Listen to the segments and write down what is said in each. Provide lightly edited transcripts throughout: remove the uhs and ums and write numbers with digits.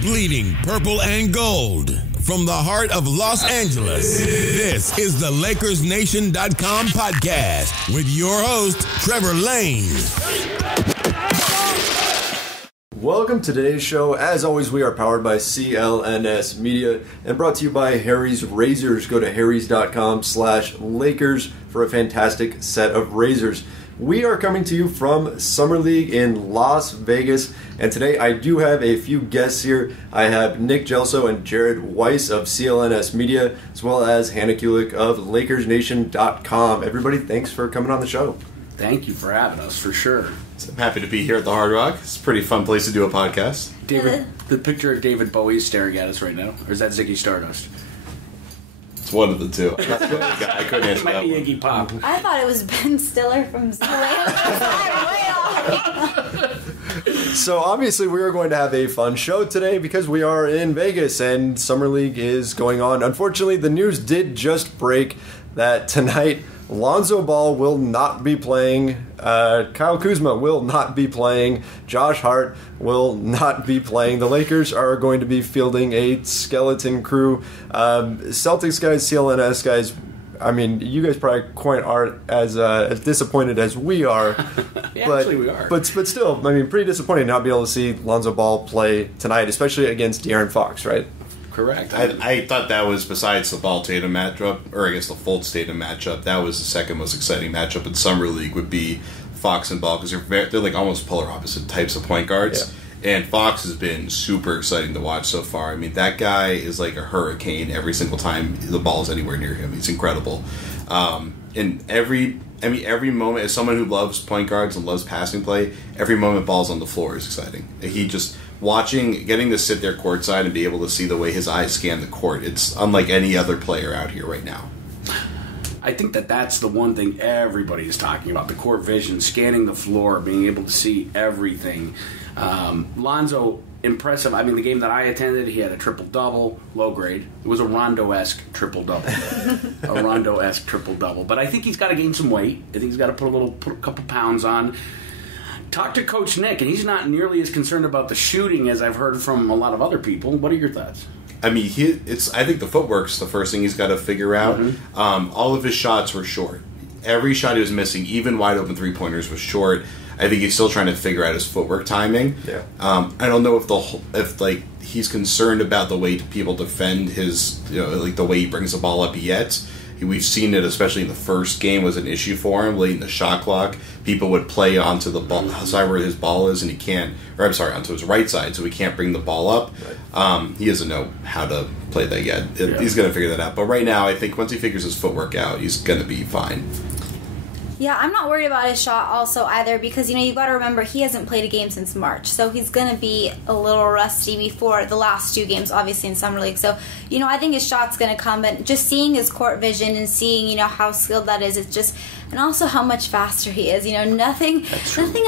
Bleeding purple and gold. From the heart of Los Angeles, this is the LakersNation.com podcast with your host, Trevor Lane. Welcome to today's show. As always, we are powered by CLNS Media and brought to you by Harry's Razors. Go to harrys.com/Lakers for a fantastic set of razors. We are coming to you from Summer League in Las Vegas, and today I do have a few guests here. I have Nick Gelso and Jared Weiss of CLNS Media, as well as Hannah Kulik of LakersNation.com. Everybody, thanks for coming on the show. Thank you for having us, for sure. I'm happy to be here at the Hard Rock. It's a pretty fun place to do a podcast. David, the picture of David Bowie is staring at us right now, or is that Ziggy Stardust? It's one of the two. I couldn't answer that Might be one. Iggy Pop. I thought it was Ben Stiller from So obviously we are going to have a fun show today because we are in Vegas and Summer League is going on. Unfortunately, the news did just break that tonight Lonzo Ball will not be playing, Kyle Kuzma will not be playing, Josh Hart will not be playing. The Lakers are going to be fielding a skeleton crew. Celtics guys, CLNS guys, I mean, you guys probably quite aren't as disappointed as we are. Yeah, but, actually we are. But still, I mean, pretty disappointing not be able to see Lonzo Ball play tonight, especially against De'Aaron Fox, right? Correct. I thought that was, besides the Ball-Tatum matchup, or I guess the Fultz-Tatum matchup, that was the second most exciting matchup in Summer League would be Fox and Ball, because they're like almost polar opposite types of point guards. Yeah. And Fox has been super exciting to watch so far. I mean, that guy is like a hurricane every single time the ball is anywhere near him. He's incredible. And every moment, as someone who loves point guards and loves passing play, every moment ball's on the floor is exciting. He just... getting to sit there courtside and be able to see the way his eyes scan the court, it's unlike any other player out here right now. I think that's the one thing everybody is talking about, the court vision, scanning the floor, being able to see everything. Lonzo, impressive. I mean, the game that I attended, he had a triple-double, low grade. It was a Rondo-esque triple-double. A Rondo-esque triple-double. But I think he's got to gain some weight. I think he's got to put a couple pounds on. Talk to Coach Nick, and he's not nearly as concerned about the shooting as I've heard from a lot of other people. What are your thoughts? I mean, I think the footwork's the first thing he's got to figure out. Mm-hmm. All of his shots were short. Every shot he was missing, even wide open three-pointers, was short. I think he's still trying to figure out his footwork timing. Yeah. I don't know if he's concerned about the way people defend his, the way he brings the ball up yet. We've seen it, especially in the first game, was an issue for him late in the shot clock. People would play onto the ball side where his ball is, and onto his right side, so he can't bring the ball up. Right. He doesn't know how to play that yet. He's going to figure that out. But right now, I think once he figures his footwork out, he's going to be fine. Yeah, I'm not worried about his shot also either because, you've got to remember he hasn't played a game since March. So he's going to be a little rusty before the last two games, obviously, in Summer League. So, I think his shot's going to come. But just seeing his court vision and seeing, how skilled that is, it's just... And also how much faster he is. Nothing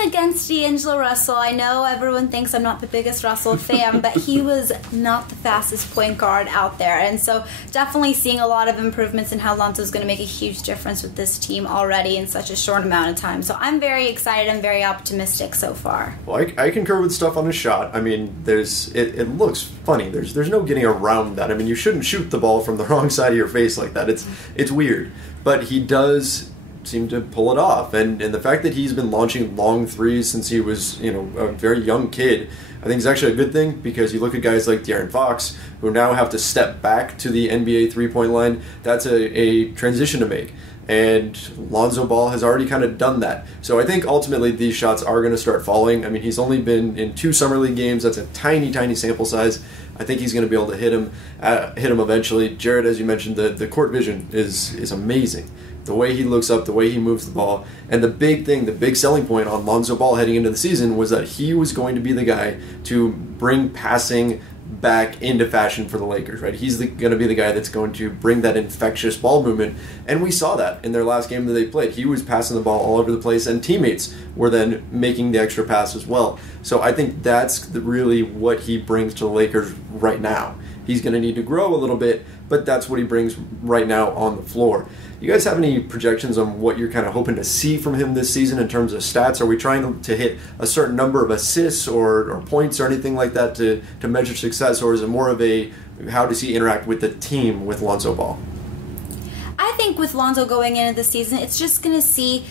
against D'Angelo Russell. I know everyone thinks I'm not the biggest Russell fan, but he was not the fastest point guard out there. And so definitely seeing a lot of improvements in how Lonzo's going to make a huge difference with this team already in such a short amount of time. So I'm very excited. I'm very optimistic so far. Well, I concur with stuff on his shot. I mean, it looks funny. There's no getting around that. I mean, you shouldn't shoot the ball from the wrong side of your face like that. It's weird. But he does seem to pull it off, and the fact that he's been launching long threes since he was a very young kid, I think is actually a good thing, because you look at guys like De'Aaron Fox who now have to step back to the NBA three-point line. That's a transition to make, and Lonzo Ball has already kind of done that. So I think ultimately these shots are going to start falling. I mean, he's only been in 2 Summer League games. That's a tiny sample size. I think he's going to be able to hit him eventually. Jared, as you mentioned, the court vision is amazing. The way he looks up, the way he moves the ball. And the big selling point on Lonzo Ball heading into the season was that he was going to be the guy to bring passing back into fashion for the Lakers, right? He's going to be the guy that's going to bring that infectious ball movement. And we saw that in their last game that they played. He was passing the ball all over the place, and teammates were then making the extra pass as well. So I think that's really what he brings to the Lakers right now. He's going to need to grow a little bit, but that's what he brings right now on the floor. You guys have any projections on what you're kind of hoping to see from him this season in terms of stats? Are we trying to hit a certain number of assists or points or anything like that to measure success, or is it more of a how does he interact with the team with Lonzo Ball? I think with Lonzo going into the season, it's just going to see,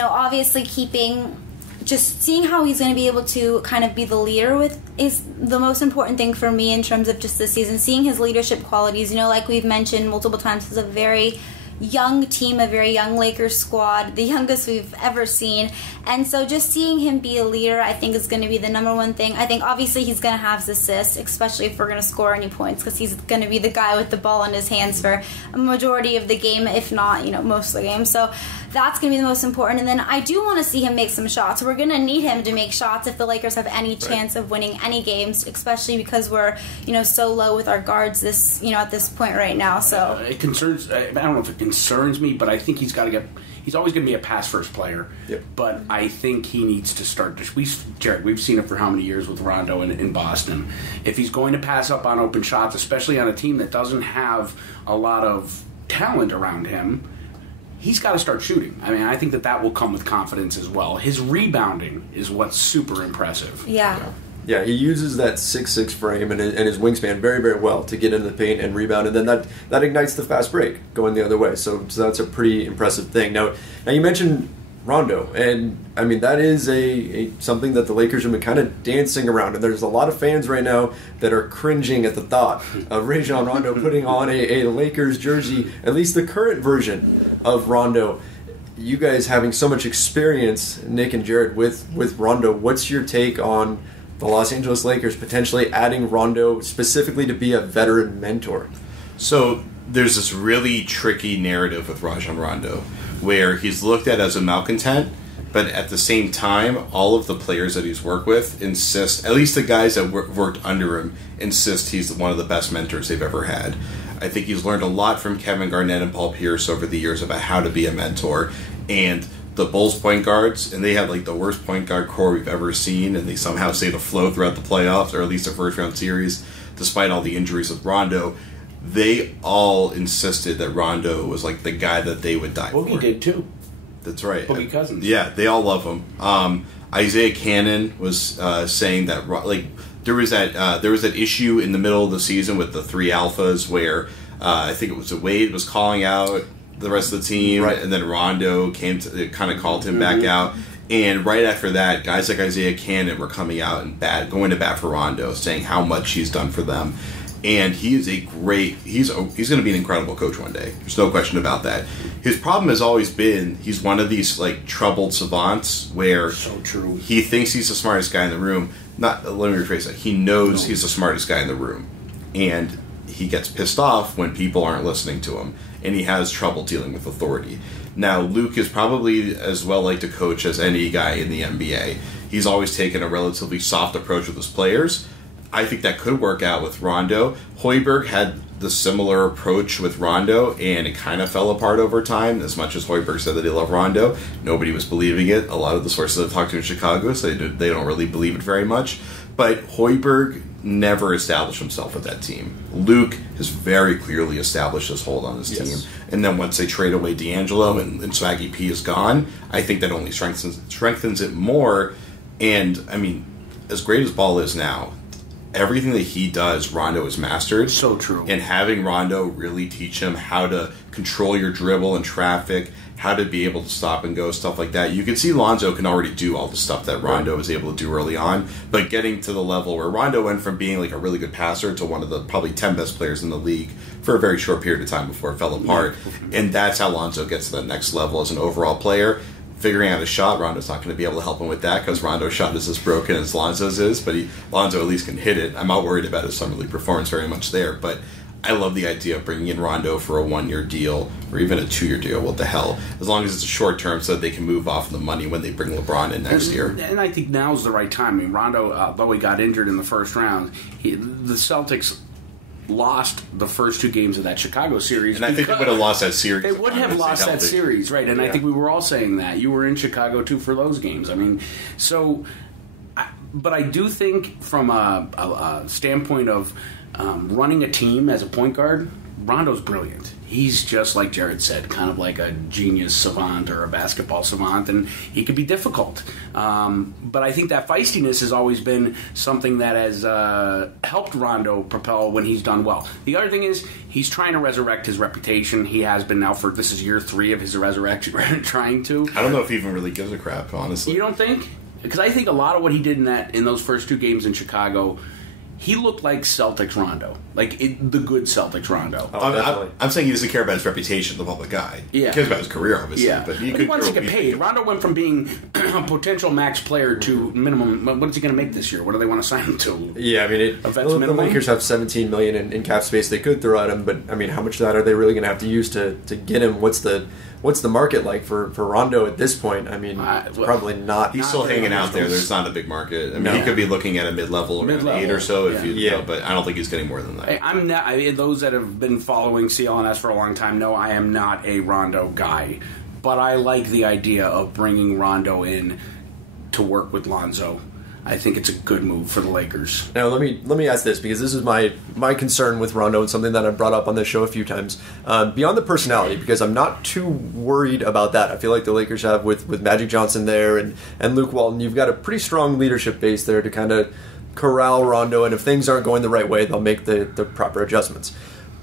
obviously seeing how he's going to be able to kind of be the leader is the most important thing for me in terms of just this season. Seeing his leadership qualities, like we've mentioned multiple times, is a very young team, a very young Lakers squad, the youngest we've ever seen. And so just seeing him be a leader, I think, is going to be the number one thing. I think obviously he's going to have assists, especially if we're going to score any points, because he's going to be the guy with the ball in his hands for a majority of the game, if not, most of the game. So that's going to be the most important. And then I do want to see him make some shots. We're going to need him to make shots if the Lakers have any chance of winning any games, especially because we're, so low with our guards at this point right now. So it concerns. I don't know if it concerns me, but I think he's got to get. He's always going to be a pass-first player, but I think he needs to start. Jared, we've seen it for how many years with Rondo in Boston. If he's going to pass up on open shots, especially on a team that doesn't have a lot of talent around him, he's got to start shooting. I mean, I think that will come with confidence as well. His rebounding is what's super impressive. Yeah, he uses that 6'6" frame and his wingspan very, very well to get into the paint and rebound, and then that ignites the fast break going the other way. So that's a pretty impressive thing. Now you mentioned Rondo, and I mean that is a something that the Lakers have been kind of dancing around, and there's a lot of fans right now that are cringing at the thought of Rajon Rondo putting on a Lakers jersey, at least the current version of Rondo. You guys having so much experience, Nick and Jared, with Rondo, what's your take on the Los Angeles Lakers potentially adding Rondo specifically to be a veteran mentor? So there's this really tricky narrative with Rajon Rondo where he's looked at as a malcontent, but at the same time, all of the players that he's worked with insist, at least the guys that worked under him, insist he's one of the best mentors they've ever had. I think he's learned a lot from Kevin Garnett and Paul Pierce over the years about how to be a mentor. And the Bulls point guards, and they had like the worst point guard core we've ever seen, and they somehow stayed afloat throughout the playoffs, or at least the first round series, despite all the injuries with Rondo. They all insisted that Rondo was like the guy that they would die for. Boogie did too. That's right. Boogie Cousins. Yeah, they all love him. Isaiah Cannon was saying that there was that issue in the middle of the season with the three alphas where I think it was Wade was calling out the rest of the team, and then Rondo kind of called him back out. And right after that, guys like Isaiah Cannon were coming out and going to bat for Rondo, saying how much he's done for them. And he is he's going to be an incredible coach one day. There's no question about that. His problem has always been he's one of these like troubled savants where he thinks he's the smartest guy in the room. Let me rephrase that. He knows he's the smartest guy in the room, and he gets pissed off when people aren't listening to him, and he has trouble dealing with authority. Now, Luke is probably as well liked to coach as any guy in the NBA. He's always taken a relatively soft approach with his players. I think that could work out with Rondo. Hoiberg had the similar approach with Rondo, and it kind of fell apart over time. As much as Hoiberg said that he loved Rondo, nobody was believing it. A lot of the sources I've talked to in Chicago say they don't really believe it very much. But Hoiberg never established himself with that team. Luke has very clearly established his hold on his team. And then once they trade away D'Angelo and Swaggy P is gone, I think that only strengthens it more. And, I mean, as great as Ball is now, everything that he does, Rondo has mastered. So true. And having Rondo really teach him how to control your dribble and traffic, how to be able to stop and go, stuff like that. You can see Lonzo can already do all the stuff that Rondo was able to do early on, but getting to the level where Rondo went from being like a really good passer to one of the probably 10 best players in the league for a very short period of time before it fell apart. And that's how Lonzo gets to the next level as an overall player. Figuring out a shot, Rondo's not going to be able to help him with that because Rondo's shot is as broken as Lonzo's is, but Lonzo at least can hit it. I'm not worried about his summer league performance very much there, but I love the idea of bringing in Rondo for a 1-year deal or even a 2-year deal. What the hell? As long as it's a short term so that they can move off the money when they bring LeBron in next year. And I think now's the right time. I mean, Rondo, although he got injured in the first round, the Celtics lost the first 2 games of that Chicago series. And I think they would have lost that series. They would have lost that series, right. And I think we were all saying that. You were in Chicago, too, for those games. I mean, so But I do think from a standpoint of running a team as a point guard, Rondo's brilliant. He's just like Jared said, kind of like a genius savant or a basketball savant, and he could be difficult. But I think that feistiness has always been something that has helped Rondo propel when he's done well. The other thing is he's trying to resurrect his reputation. He has been now this is year 3 of his resurrection, trying to. I don't know if he even really gives a crap, honestly. You don't think? Because I think a lot of what he did in those first 2 games in Chicago, he looked like Celtics Rondo, like the good Celtics Rondo. I'm saying he doesn't care about his reputation, the public guy. Yeah. He cares about his career, obviously. Yeah. But he wants to get paid. Rondo went from being a potential max player to minimum. What is he going to make this year? What do they want to sign him to? Yeah, I mean, the Lakers have $17 million in cap space they could throw at him, but I mean, how much of that are they really going to have to use to get him? What's the market like for Rondo at this point? I mean, probably not. He's still hanging out there. There's not a big market. I mean, he could be looking at a mid-level, around 8 or so, but I don't think he's getting more than that. I'm not. Those that have been following CLNS for a long time know I am not a Rondo guy, but I like the idea of bringing Rondo in to work with Lonzo. I think it's a good move for the Lakers. Now, let me ask this, because this is my concern with Rondo and something that I've brought up on this show a few times. Beyond the personality, because I'm not too worried about that. I feel like the Lakers have, with Magic Johnson there and Luke Walton, you've got a pretty strong leadership base there to kind of corral Rondo, and if things aren't going the right way, they'll make the proper adjustments.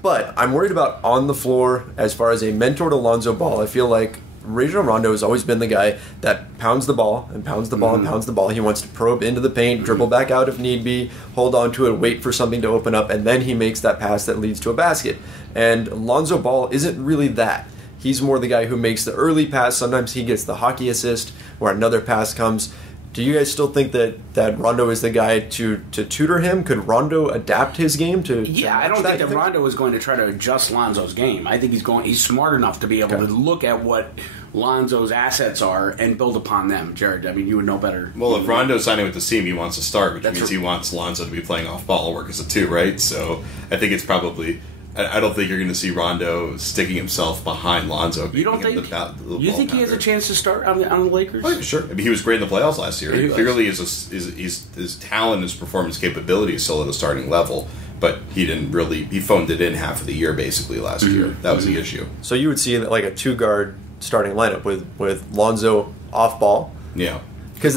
But I'm worried about on the floor as far as a mentor to Lonzo Ball. I feel like Rajon Rondo has always been the guy that pounds the ball and pounds the ball and pounds the ball. He wants to probe into the paint, dribble back out if need be, hold on to it, wait for something to open up, and then he makes that pass that leads to a basket. And Lonzo Ball isn't really that. He's more the guy who makes the early pass. Sometimes he gets the hockey assist where another pass comes. Do you guys still think that Rondo is the guy to tutor him? Could Rondo adapt his game to? Yeah, I don't think that Rondo is going to try to adjust Lonzo's game. I think he's smart enough to be able to look at what Lonzo's assets are and build upon them. Jared, I mean, you would know better. Well, if Rondo's signing with the team, he wants to start, which means he wants Lonzo to be playing off ball, work as a 2, right? So I think it's probably. I don't think you're going to see Rondo sticking himself behind Lonzo. You don't think? You think he has a chance to start on the Lakers? Oh, sure. I mean, he was great in the playoffs last year. Clearly, his talent, his performance capability is still at a starting level. But he didn't really. He phoned it in half of the year, basically, last year. That was the issue. So you would see like a 2-guard starting lineup with Lonzo off ball. Yeah. Because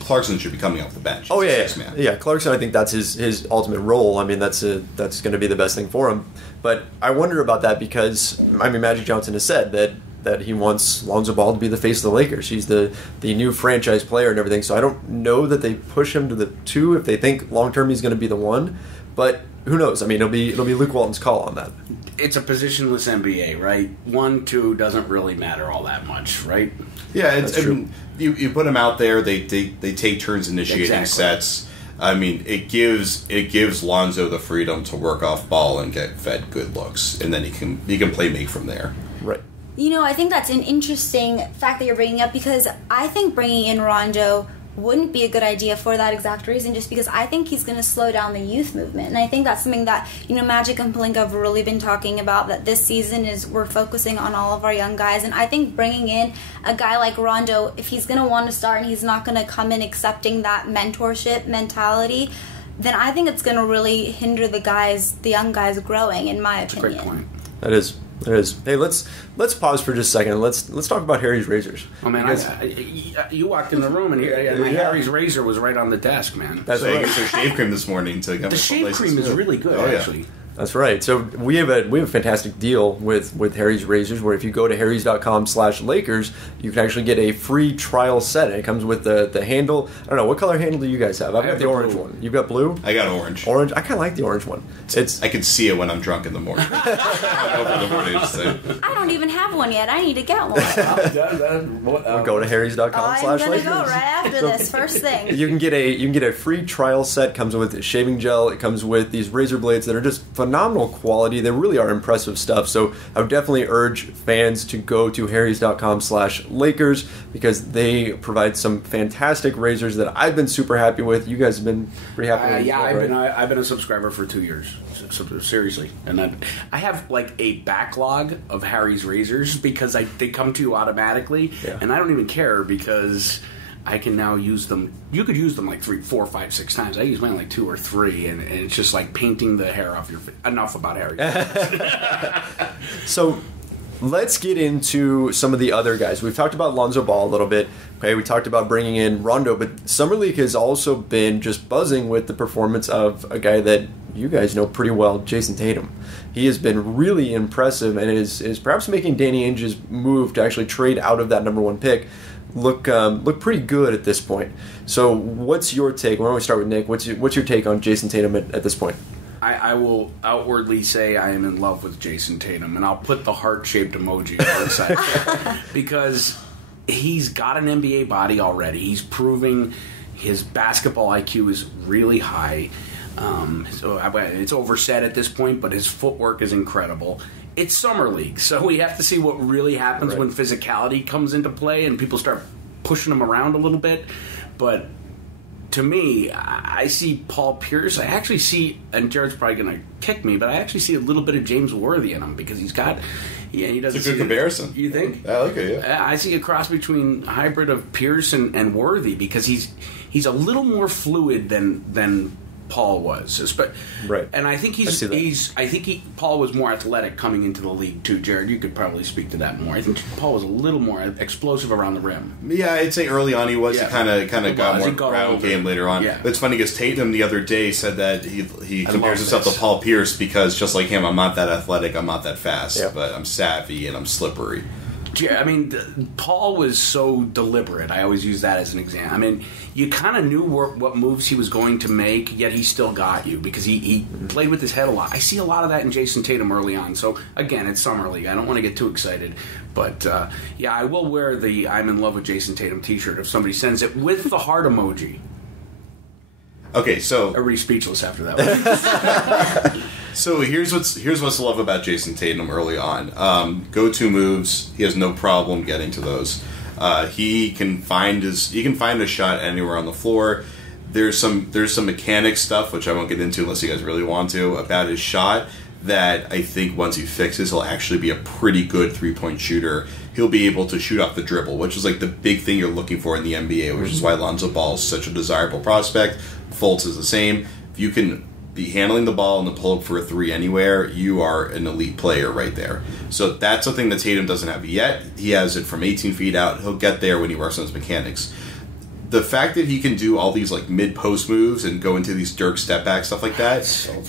Clarkson should be coming off the bench. Oh yeah. Clarkson, I think that's his ultimate role. I mean, that's going to be the best thing for him. But I wonder about that because I mean, Magic Johnson has said that he wants Lonzo Ball to be the face of the Lakers. He's the new franchise player and everything. So I don't know that they push him to the 2 if they think long term he's going to be the 1. But who knows? I mean, it'll be Luke Walton's call on that. It's a positionless NBA, right? 1, 2 doesn't really matter all that much, right? Yeah, that's true. I mean, you put them out there. They take turns initiating sets. I mean, it gives Lonzo the freedom to work off ball and get fed good looks, and then he can play make from there. Right. You know, I think that's an interesting fact that you're bringing up because I think bringing in Rondo wouldn't be a good idea for that exact reason, just because I think he's going to slow down the youth movement. And I think that's something that, you know, Magic and Pelinka have really been talking about, that this season is we're focusing on all of our young guys. And I think bringing in a guy like Rondo, if he's going to want to start and he's not going to come in accepting that mentorship mentality, then I think it's going to really hinder the young guys growing, in my opinion. That's a great point. That is. Hey, let's pause for just a second. Let's talk about Harry's razors. Oh man, you walked in the room and Harry's razor was right on the desk, man. That's right. I got their shave cream this morning to get the shave cream is really good, actually. That's right. So we have a fantastic deal with Harry's razors, where if you go to harrys.com/Lakers, you can actually get a free trial set. It comes with the handle. I don't know, what color handle do you guys have? I've got the orange one. You've got blue? I got orange. Orange. I kind of like the orange one. I can see it when I'm drunk in the morning. I don't even have one yet. I need to get one. We'll go to harrys.com/Lakers. I'm gonna go right after this. First thing. You can get a free trial set. Comes with shaving gel. It comes with these razor blades that are just phenomenal quality. They really are impressive stuff. So I would definitely urge fans to go to harrys.com/Lakers because they provide some fantastic razors that I've been super happy with. You guys have been pretty happy with. Yeah, I've been a subscriber for 2 years. Seriously, and I have like a backlog of Harry's razors because they come to you automatically, and I don't even care because I can now use them. You could use them like 3, 4, 5, 6 times. I use mine like 2 or 3, and it's just like painting the hair off your face. Enough about Harry. So let's get into some of the other guys. We've talked about Lonzo Ball a little bit. Okay, we talked about bringing in Rondo, but Summer League has also been just buzzing with the performance of a guy that you guys know pretty well, Jayson Tatum. He has been really impressive and is perhaps making Danny Ainge's move to actually trade out of that number 1 pick look pretty good at this point. So what's your take? Why don't we start with Nick? What's your take on Jayson Tatum at this point? I will outwardly say I am in love with Jayson Tatum, and I'll put the heart-shaped emoji on the side because he's got an NBA body already. He's proving his basketball IQ is really high. So it's overset at this point, but his footwork is incredible. It's Summer League, so we have to see what really happens when physicality comes into play and people start pushing him around a little bit. But to me, I see Paul Pierce. I actually see, and Jared's probably going to kick me, but I actually see a little bit of James Worthy in him because he's got. Yeah, he doesn't. It's a good comparison. You think? Okay, yeah. I see a cross between a hybrid of Pierce and Worthy because he's a little more fluid than Paul was, right? And I think Paul was more athletic coming into the league too. Jared, you could probably speak to that more. I think Paul was a little more explosive around the rim. Yeah, I'd say early on he was. Yeah. He kind of got more ground game later on. Yeah. It's funny because Tatum the other day said that he compares himself to Paul Pierce because just like him, I'm not that athletic, I'm not that fast, but I'm savvy and I'm slippery. I mean, Paul was so deliberate. I always use that as an example. I mean, you kind of knew what moves he was going to make, yet he still got you because he played with his head a lot. I see a lot of that in Jayson Tatum early on. So, again, it's Summer League. I don't want to get too excited. But, yeah, I will wear the I'm in love with Jayson Tatum t-shirt if somebody sends it with the heart emoji. Okay, so everybody's speechless after that one. So here's what's to love about Jayson Tatum early on. Go-to moves, he has no problem getting to those. He can find a shot anywhere on the floor. There's some mechanic stuff which I won't get into unless you guys really want to about his shot that I think once he fixes, he'll actually be a pretty good 3-point shooter. He'll be able to shoot off the dribble, which is like the big thing you're looking for in the NBA, which is why Lonzo Ball is such a desirable prospect. Fultz is the same. If you can be handling the ball and the pull up for a 3 anywhere, you are an elite player right there. So that's something that Tatum doesn't have yet. He has it from 18 feet out. He'll get there when he works on his mechanics. The fact that he can do all these like mid-post moves and go into these Dirk step back stuff like that,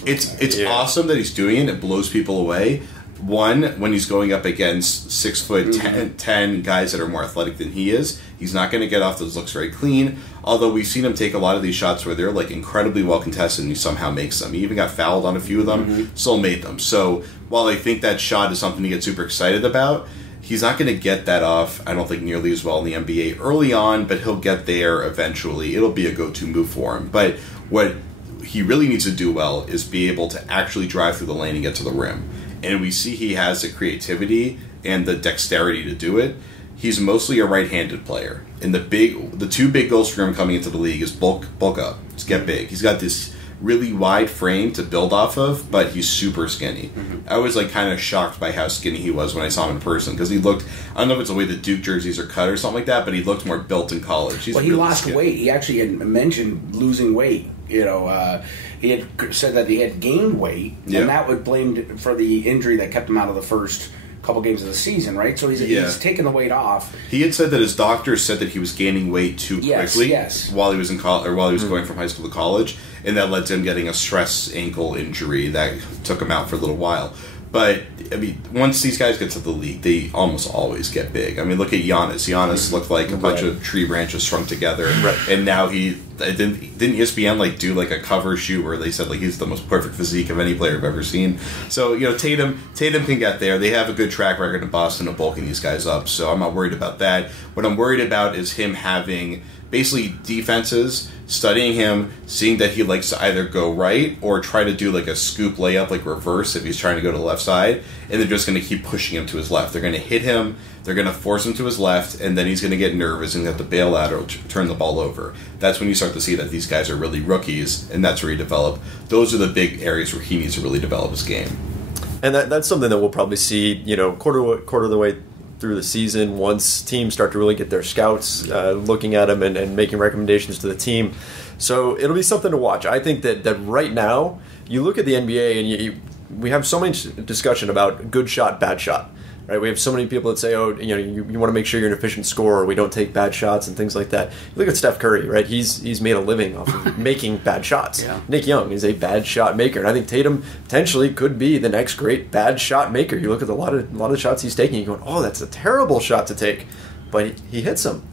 it's awesome that he's doing it. It blows people away. One, when he's going up against 6'10" guys that are more athletic than he is, he's not going to get off those looks very clean. Although we've seen him take a lot of these shots where they're like incredibly well contested and he somehow makes them. He even got fouled on a few of them, still made them. So while I think that shot is something to get super excited about, he's not going to get that off, I don't think, nearly as well in the NBA early on, but he'll get there eventually. It'll be a go-to move for him. But what he really needs to do well is be able to actually drive through the lane and get to the rim. And we see he has the creativity and the dexterity to do it. He's mostly a right-handed player. And the 2 big goals for him coming into the league is bulk up. Just get big. He's got this really wide frame to build off of, but he's super skinny. I was like kind of shocked by how skinny he was when I saw him in person because he looked, I don't know if it's the way the Duke jerseys are cut or something like that, but he looked more built in college. He lost weight. He actually had mentioned losing weight. You know, he had said that he had gained weight, and that would blamed for the injury that kept him out of the first couple games of the season, right? So he's taken the weight off. He had said that his doctor said that he was gaining weight too quickly while he was in college, or while he was going from high school to college, and that led to him getting a stress ankle injury that took him out for a little while. But, I mean, once these guys get to the league, they almost always get big. I mean, look at Giannis. Giannis looked like a bunch of tree branches strung together. And now didn't ESPN, like, do, like, a cover shoot where they said, like, he's the most perfect physique of any player I've ever seen. So, you know, Tatum can get there. They have a good track record in Boston of bulking these guys up, so I'm not worried about that. What I'm worried about is him having basically defenses studying him, seeing that he likes to either go right or try to do like a scoop layup, like reverse if he's trying to go to the left side, and they're just going to keep pushing him to his left. They're going to hit him, they're going to force him to his left, and then he's going to get nervous and have to bail out or turn the ball over. That's when you start to see that these guys are really rookies, and that's where he develop. Those are the big areas where he needs to really develop his game. And that's something that we'll probably see, you know, quarter of the way through the season once teams start to really get their scouts looking at him and making recommendations to the team. So it'll be something to watch. I think that right now, you look at the NBA and we have so much discussion about good shot, bad shot. Right, we have so many people that say, "Oh, you want to make sure you're an efficient scorer. We don't take bad shots and things like that." Look at Steph Curry, right? He's made a living off of making bad shots. Yeah. Nick Young is a bad shot maker, and I think Tatum potentially could be the next great bad shot maker. You look at a lot of the shots he's taking, you're going, "Oh, that's a terrible shot to take," but he hits them.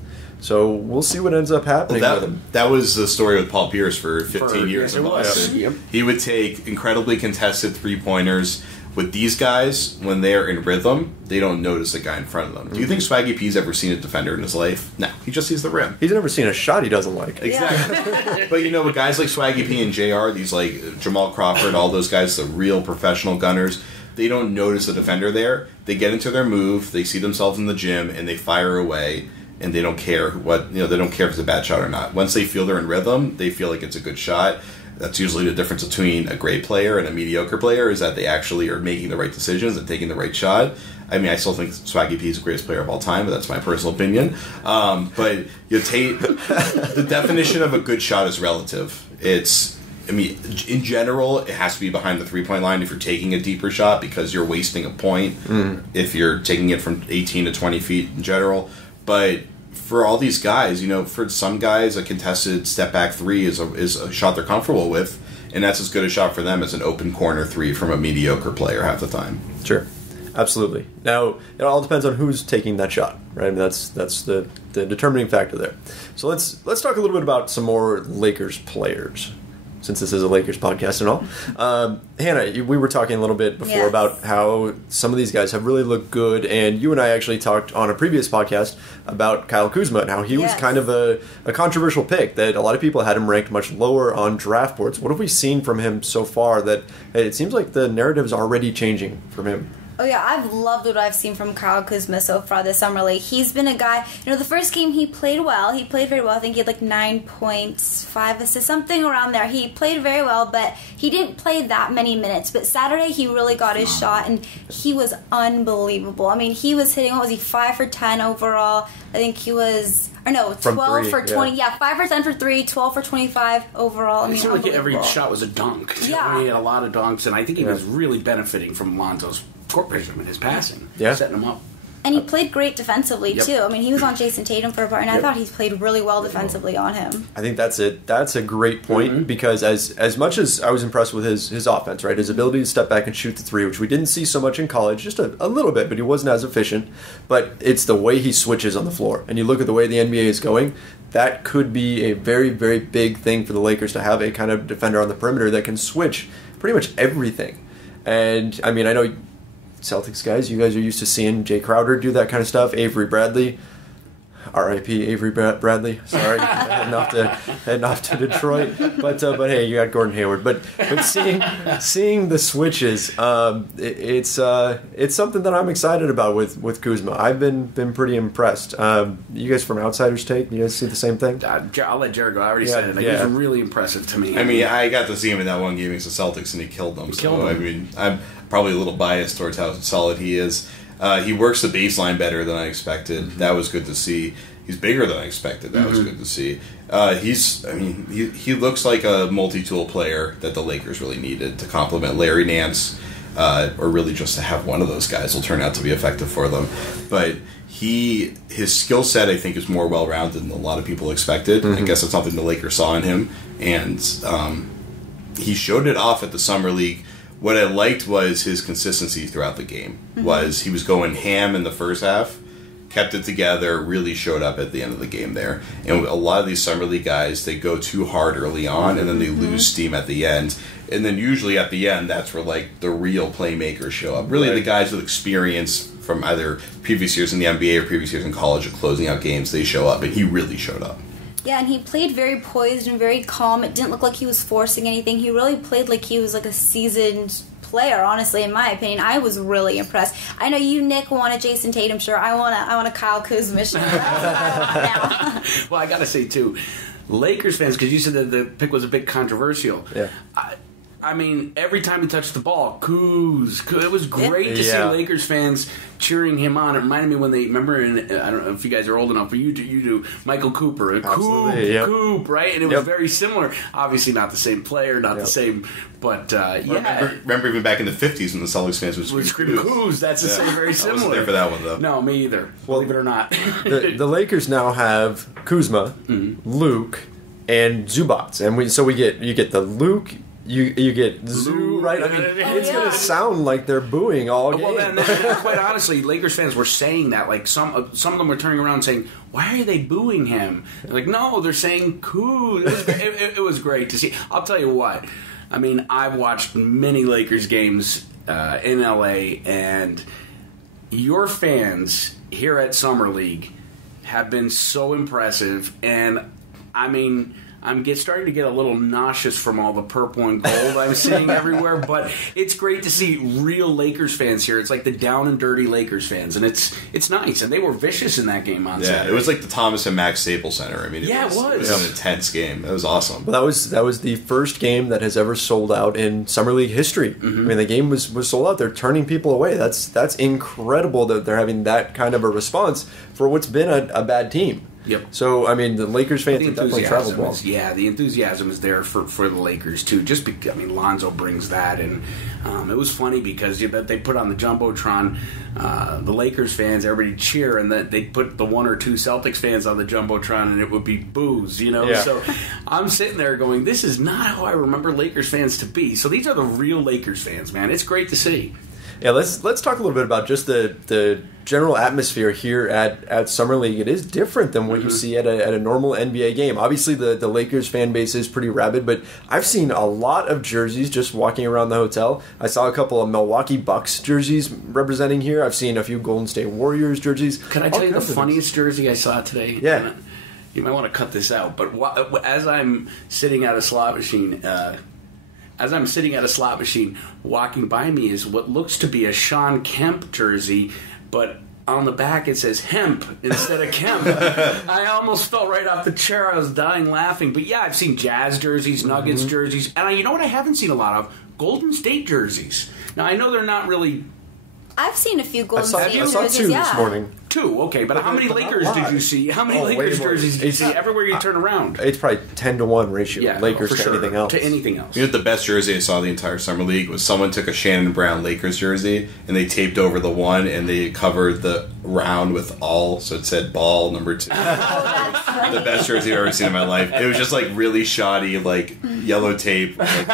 So we'll see what ends up happening with him. That was the story with Paul Pierce for 15 years in it was. Boston. Yep. He would take incredibly contested three-pointers. With these guys, when they're in rhythm, they don't notice the guy in front of them. Do you think Swaggy P's ever seen a defender in his life? No, he just sees the rim. He's never seen a shot he doesn't like. Exactly. But with guys like Swaggy P and JR, these like Jamal Crawford, all those guys, the real professional gunners, they don't notice the defender there. They get into their move, they see themselves in the gym, and they fire away. And they don't care they don't care if it's a bad shot or not. Once they feel they're in rhythm, they feel like it's a good shot. That's usually the difference between a great player and a mediocre player, is that they actually are making the right decisions and taking the right shot. I mean, I still think Swaggy P is the greatest player of all time, but that's my personal opinion. But the definition of a good shot is relative. In general, it has to be behind the three-point line if you're taking a deeper shot because you're wasting a point. If you're taking it from 18 to 20 feet in general. But for all these guys, for some guys, a contested step-back three is a shot they're comfortable with, and that's as good a shot for them as an open corner three from a mediocre player half the time. Sure, absolutely. Now, it all depends on who's taking that shot, right? I mean, that's the determining factor there. So let's talk a little bit about some more Lakers players, since this is a Lakers podcast and all. Hannah, we were talking a little bit before about how some of these guys have really looked good, and you and I actually talked on a previous podcast about Kyle Kuzma and how he was kind of a controversial pick, that a lot of people had him ranked much lower on draft boards. What have we seen from him so far that it seems like the narrative is already changing from him? Oh, yeah, I've loved what I've seen from Kyle Kuzma so far this summer league. He's been a guy, the first game he played well. He played very well. I think he had like 9 points, 5 assists, something around there. He played very well, but he didn't play that many minutes. But Saturday, he really got his shot, and he was unbelievable. I mean, he was hitting, 5 for 10 overall. I think he was... 12 for 20. Yeah, 5 for 10 for 3, 12 for 25 overall. I mean, it seemed like every shot was a dunk. Yeah. He had a lot of dunks, and I think he was really benefiting from Lonzo's court vision and his passing. Yeah. Setting him up. And he played great defensively, too. I mean, he was on Jayson Tatum for a part, and I thought he played really well defensively on him. I think that's a great point, because as much as I was impressed with his offense, right, his ability to step back and shoot the three, which we didn't see so much in college, just a little bit, but he wasn't as efficient. But it's the way he switches on the floor. And you look at the way the NBA is going, that could be a very, very big thing for the Lakers, to have a kind of defender on the perimeter that can switch pretty much everything. And, I mean, I know Celtics guys, you guys are used to seeing Jay Crowder do that kind of stuff. Avery Bradley, R.I.P. Avery Bradley. Sorry, heading off to Detroit. But hey, you got Gordon Hayward. But seeing the switches, it's something that I'm excited about with Kuzma. I've been pretty impressed. You guys from Outsider's Take, you guys see the same thing? I'll let Jared go. I already said it. He was really impressive to me. I mean, I got to see him in that one game against the Celtics, and he killed them. I mean, I'm probably a little biased towards how solid he is. He works the baseline better than I expected. That was good to see. He's bigger than I expected. That was good to see. He looks like a multi-tool player that the Lakers really needed to complement Larry Nance, or really just to have one of those guys will turn out to be effective for them. But his skill set, I think, is more well-rounded than a lot of people expected. I guess that's something the Lakers saw in him, and he showed it off at the Summer League. What I liked was his consistency throughout the game. He was going ham in the first half, kept it together, really showed up at the end of the game there. And a lot of these Summer League guys, they go too hard early on, and then they lose steam at the end. And then usually at the end, that's where like the real playmakers show up. Really, the guys with experience from either previous years in the NBA or previous years in college of closing out games, they show up. And he really showed up. Yeah, and he played very poised and very calm. It didn't look like he was forcing anything. He really played like he was like a seasoned player, honestly, in my opinion. I was really impressed. I know you, Nick, want a Jayson Tatum shirt. I want a Kyle Kuzma shirt. That's what I want now. Well, I got to say, too, Lakers fans, because you said that the pick was a bit controversial. Yeah. I mean, every time he touched the ball, it was great to see Lakers fans cheering him on. It reminded me when they, remember, I don't know if you guys are old enough, but you do Michael Cooper. Coop, right? And it was very similar. Obviously not the same player, not the same, but Remember even back in the 50s when the Celtics fans would scream Coos. That's the same, very similar. I wasn't there for that one, though. No, me either. Believe it or not. the Lakers now have Kuzma, Luke, and Zubats, and you get the Luke. You get Zoo, right? I mean, it's going to sound like they're booing all game. Well, then, quite honestly, Lakers fans were saying that. Like, some of them were turning around and saying, why are they booing him? They're like, no, they're saying cool. It was great to see. I'll tell you what. I mean, I've watched many Lakers games in L.A., and your fans here at Summer League have been so impressive, and, I mean, I'm starting to get a little nauseous from all the purple and gold I'm seeing everywhere, but it's great to see real Lakers fans here. It's like the down and dirty Lakers fans, and it's nice. And they were vicious in that game on Saturday. It was like the Thomas and Mack Staples Center. I mean, it was an intense game. It was awesome. Well, that was the first game that has ever sold out in Summer League history. I mean, the game was sold out. They're turning people away. That's incredible that they're having that kind of a response for what's been a bad team. Yep. So, I mean, the Lakers fans have definitely traveled well. The enthusiasm is there for the Lakers, too. Just because, I mean, Lonzo brings that, and it was funny because they put on the Jumbotron, the Lakers fans, everybody cheer, and that they put the one or two Celtics fans on the Jumbotron, and it would be boos, you know? Yeah. So I'm sitting there going, this is not how I remember Lakers fans to be. So these are the real Lakers fans, man. It's great to see. Yeah, let's talk a little bit about just the general atmosphere here at Summer League. It is different than what you see at a normal NBA game. Obviously, the Lakers fan base is pretty rabid, but I've seen a lot of jerseys just walking around the hotel. I saw a couple of Milwaukee Bucks jerseys representing here. I've seen a few Golden State Warriors jerseys. Can I tell you the funniest jersey I saw today? Yeah. You might want to cut this out, but as I'm sitting at a slot machine... walking by me is what looks to be a Sean Kemp jersey, but on the back it says hemp instead of Kemp. I almost fell right off the chair. I was dying laughing. But yeah, I've seen Jazz jerseys, Nuggets jerseys, and you know what I haven't seen a lot of? Golden State jerseys. Now, I know they're not really... I've seen a few Golden State jerseys. I saw two this morning. Two, okay, but how many Lakers did you see? How many Lakers jerseys did you see everywhere you turn around? It's probably 10-to-1 ratio. Lakers to anything else. To anything else. You know, the best jersey I saw the entire Summer League was someone took a Shannon Brown Lakers jersey and they taped over the one and they covered the round with all, so it said ball number 2. The best jersey I've ever seen in my life. It was just like really shoddy, like yellow tape. It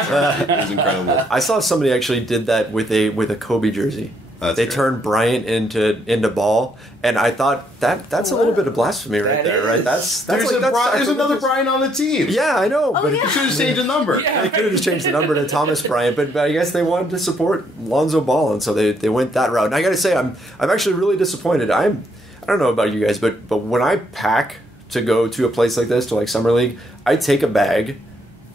was incredible. I saw somebody actually did that with a Kobe jersey. They great. Turned Bryant into Ball, and I thought that's a little bit of blasphemy right there, right? There's another Bryant on the team. Yeah, I know, but you should have changed the number. Yeah, they could have just changed the number to Thomas Bryant, but I guess they wanted to support Lonzo Ball, and so they went that route. And I got to say, I'm actually really disappointed. I don't know about you guys, but when I pack to go to a place like this, to like Summer League, I take a bag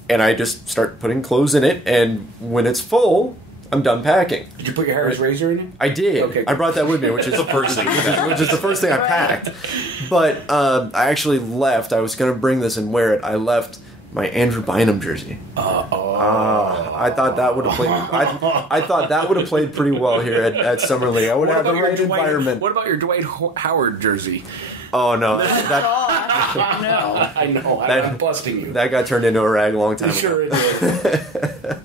and I just start putting clothes in it, and when it's full, I'm done packing. Did you put your Harris razor in it? I did. Okay. I brought that with me, which is the first thing. Which is the first thing I packed. But I actually left. I was going to bring this and wear it. I left my Andrew Bynum jersey. I thought that would have played. I thought that would have played pretty well here at Summer League. I would have the right environment. What about your Dwight Howard jersey? Oh no! I know. I'm busting you. That got turned into a rag a long time ago. Sure it did.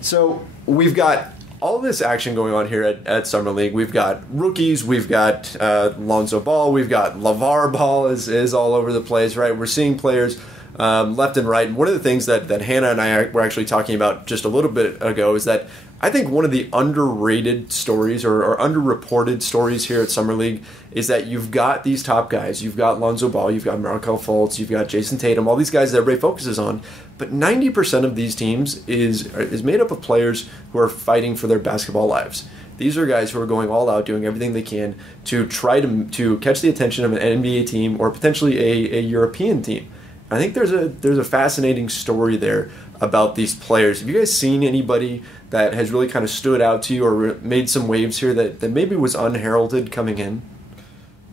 So we've got all this action going on here at Summer League. We've got rookies, we've got Lonzo Ball, we've got LeVar Ball is all over the place, right? We're seeing players left and right. And one of the things that Hannah and I were actually talking about just a little bit ago is that I think one of the underrated stories or underreported stories here at Summer League is that you've got these top guys. You've got Lonzo Ball, you've got Markelle Fultz, you've got Jayson Tatum, all these guys that everybody focuses on. But 90% of these teams is made up of players who are fighting for their basketball lives. These are guys who are going all out, doing everything they can to try to catch the attention of an NBA team or potentially a European team. I think there's a fascinating story there about these players. Have you guys seen anybody that has really kind of stood out to you or made some waves here that maybe was unheralded coming in?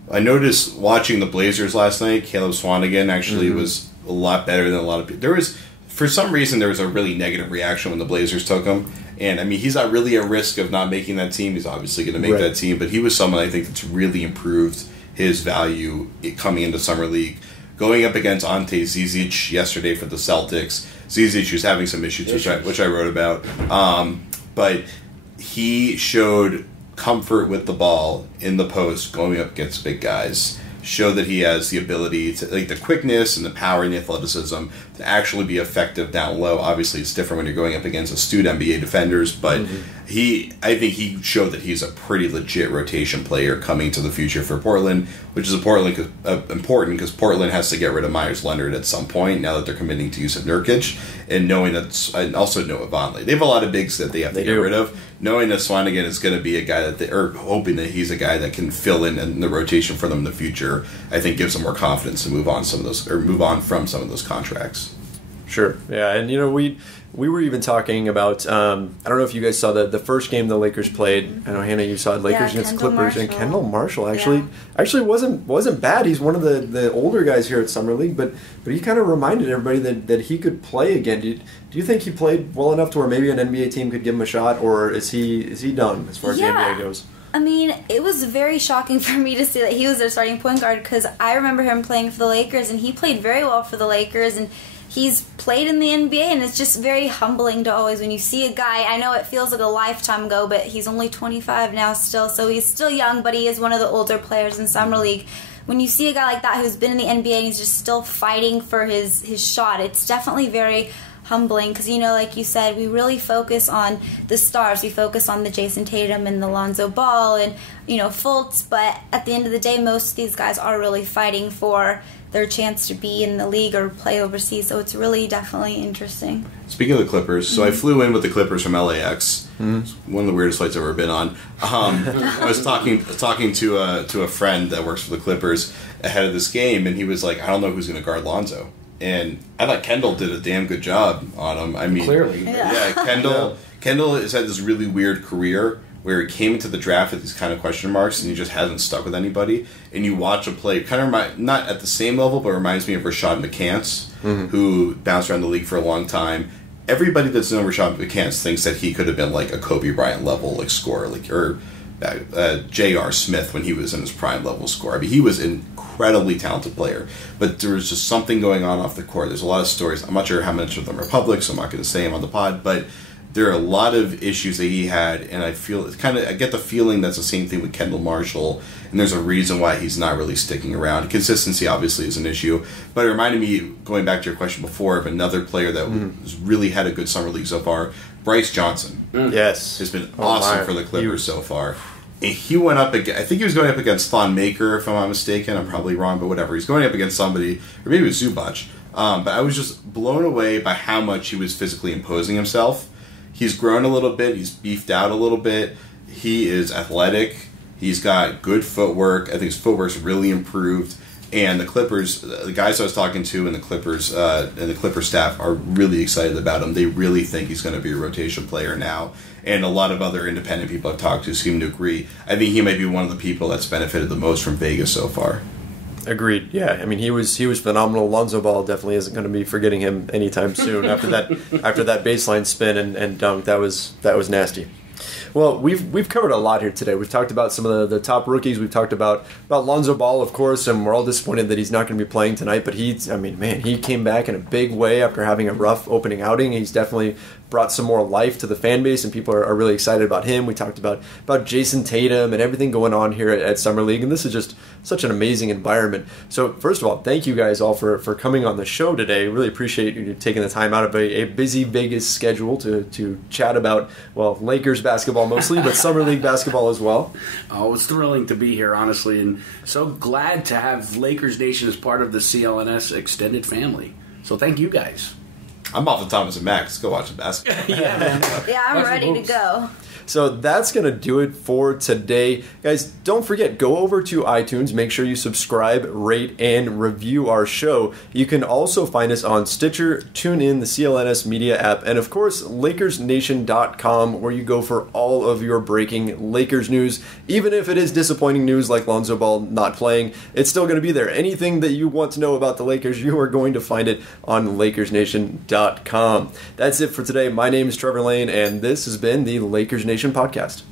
I noticed watching the Blazers last night, Caleb Swanigan actually was a lot better than a lot of people. There was for some reason there was a really negative reaction when the Blazers took him. And, I mean, he's not really at risk of not making that team. He's obviously going to make that team. But he was someone I think that's really improved his value coming into Summer League. Going up against Ante Zizic yesterday for the Celtics. Zizic was having some issues, which I wrote about. But he showed comfort with the ball in the post going up against big guys. Show that he has the ability to, like, the quickness and the power and the athleticism to actually be effective down low. Obviously, it's different when you're going up against astute NBA defenders, but I think he showed that he's a pretty legit rotation player coming to the future for Portland, which is important because Portland has to get rid of Myers Leonard at some point now that they're committing to Jusuf Nurkic, and knowing that, and also Noah Vonleh. They have a lot of bigs that they have to get rid of. Knowing that Swanigan is going to be a guy that or hoping that he's a guy that can fill in the rotation for them in the future, I think gives them more confidence to move on from some of those contracts. Sure. Yeah, and we were even talking about I don't know if you guys saw the first game the Lakers played. I know, Hannah, you saw it, Lakers against Clippers, and Kendall Marshall actually wasn't bad. He's one of the older guys here at Summer League, but he kind of reminded everybody that he could play again. Do you think he played well enough to where maybe an NBA team could give him a shot, or is he done as far as the NBA goes? I mean, it was very shocking for me to see that he was their starting point guard, because I remember him playing for the Lakers, and he played very well for the Lakers, and he's played in the NBA, and it's just very humbling to always, when you see a guy, I know it feels like a lifetime ago, but he's only 25 now still, so he's still young, but he is one of the older players in Summer League. When you see a guy like that who's been in the NBA and he's just still fighting for his shot, it's definitely very humbling, because, like you said, we really focus on the stars. We focus on the Jayson Tatum and the Lonzo Ball and, Fultz, but at the end of the day, most of these guys are really fighting for their chance to be in the league or play overseas, so it's really definitely interesting. Speaking of the Clippers, so I flew in with the Clippers from LAX. It's one of the weirdest flights I've ever been on. I was talking to a friend that works for the Clippers ahead of this game, and he was like, I don't know who's going to guard Lonzo. And I thought Kendall did a damn good job on him. I mean, clearly. Yeah, Kendall has had this really weird career where he came into the draft with these kind of question marks, and he just hasn't stuck with anybody. And you watch him play, kind of not at the same level, but reminds me of Rashad McCants, who bounced around the league for a long time. Everybody that's known Rashad McCants thinks that he could have been like a Kobe Bryant level scorer, or J.R. Smith when he was in his prime level scorer. I mean, he was an incredibly talented player, but there was just something going on off the court. There's a lot of stories. I'm not sure how much of them are public, so I'm not going to say them on the pod, but there are a lot of issues that he had, and I get the feeling that's the same thing with Kendall Marshall, and there's a reason why he's not really sticking around. Consistency obviously is an issue, but it reminded me, going back to your question before, of another player that has really had a good summer league so far, Bryce Johnson. Yes. Has been awesome for the Clippers so far. And he went up against, I think he was going up against Thon Maker, if I'm not mistaken. I'm probably wrong, but whatever. He's going up against somebody, or maybe it was Zubac. But I was just blown away by how much he was physically imposing himself. He's grown a little bit. He's beefed out a little bit. He is athletic. He's got good footwork. I think his footwork's really improved. And the Clippers, the guys I was talking to, and the Clippers staff are really excited about him. They really think he's going to be a rotation player now. And a lot of other independent people I've talked to seem to agree. I think he might be one of the people that's benefited the most from Vegas so far. Agreed. Yeah, I mean, he was phenomenal. Lonzo Ball definitely isn't going to be forgetting him anytime soon. After that baseline spin and dunk, that was nasty. Well, we've covered a lot here today. We've talked about some of the top rookies. We've talked about Lonzo Ball, of course, and we're all disappointed that he's not going to be playing tonight. But he came back in a big way after having a rough opening outing. He's definitely brought some more life to the fan base, and people are really excited about him. We talked about Jayson Tatum and everything going on here at Summer League, and this is just such an amazing environment. So first of all, thank you guys all for coming on the show today. Really appreciate you taking the time out of a busy Vegas schedule to chat about, Lakers basketball mostly, but Summer League basketball as well. Oh, it's thrilling to be here, honestly, and so glad to have Lakers Nation as part of the CLNS extended family. So thank you guys. I'm off the Thomas and Max. Go watch the basketball. Yeah, I'm ready to go. So that's going to do it for today. Guys, don't forget, go over to iTunes. Make sure you subscribe, rate, and review our show. You can also find us on Stitcher, TuneIn, the CLNS Media app, and of course, LakersNation.com, where you go for all of your breaking Lakers news. Even if it is disappointing news like Lonzo Ball not playing, it's still going to be there. Anything that you want to know about the Lakers, you are going to find it on LakersNation.com. nbsp.com. That's it for today. My name is Trevor Lane, and this has been the Lakers Nation Podcast.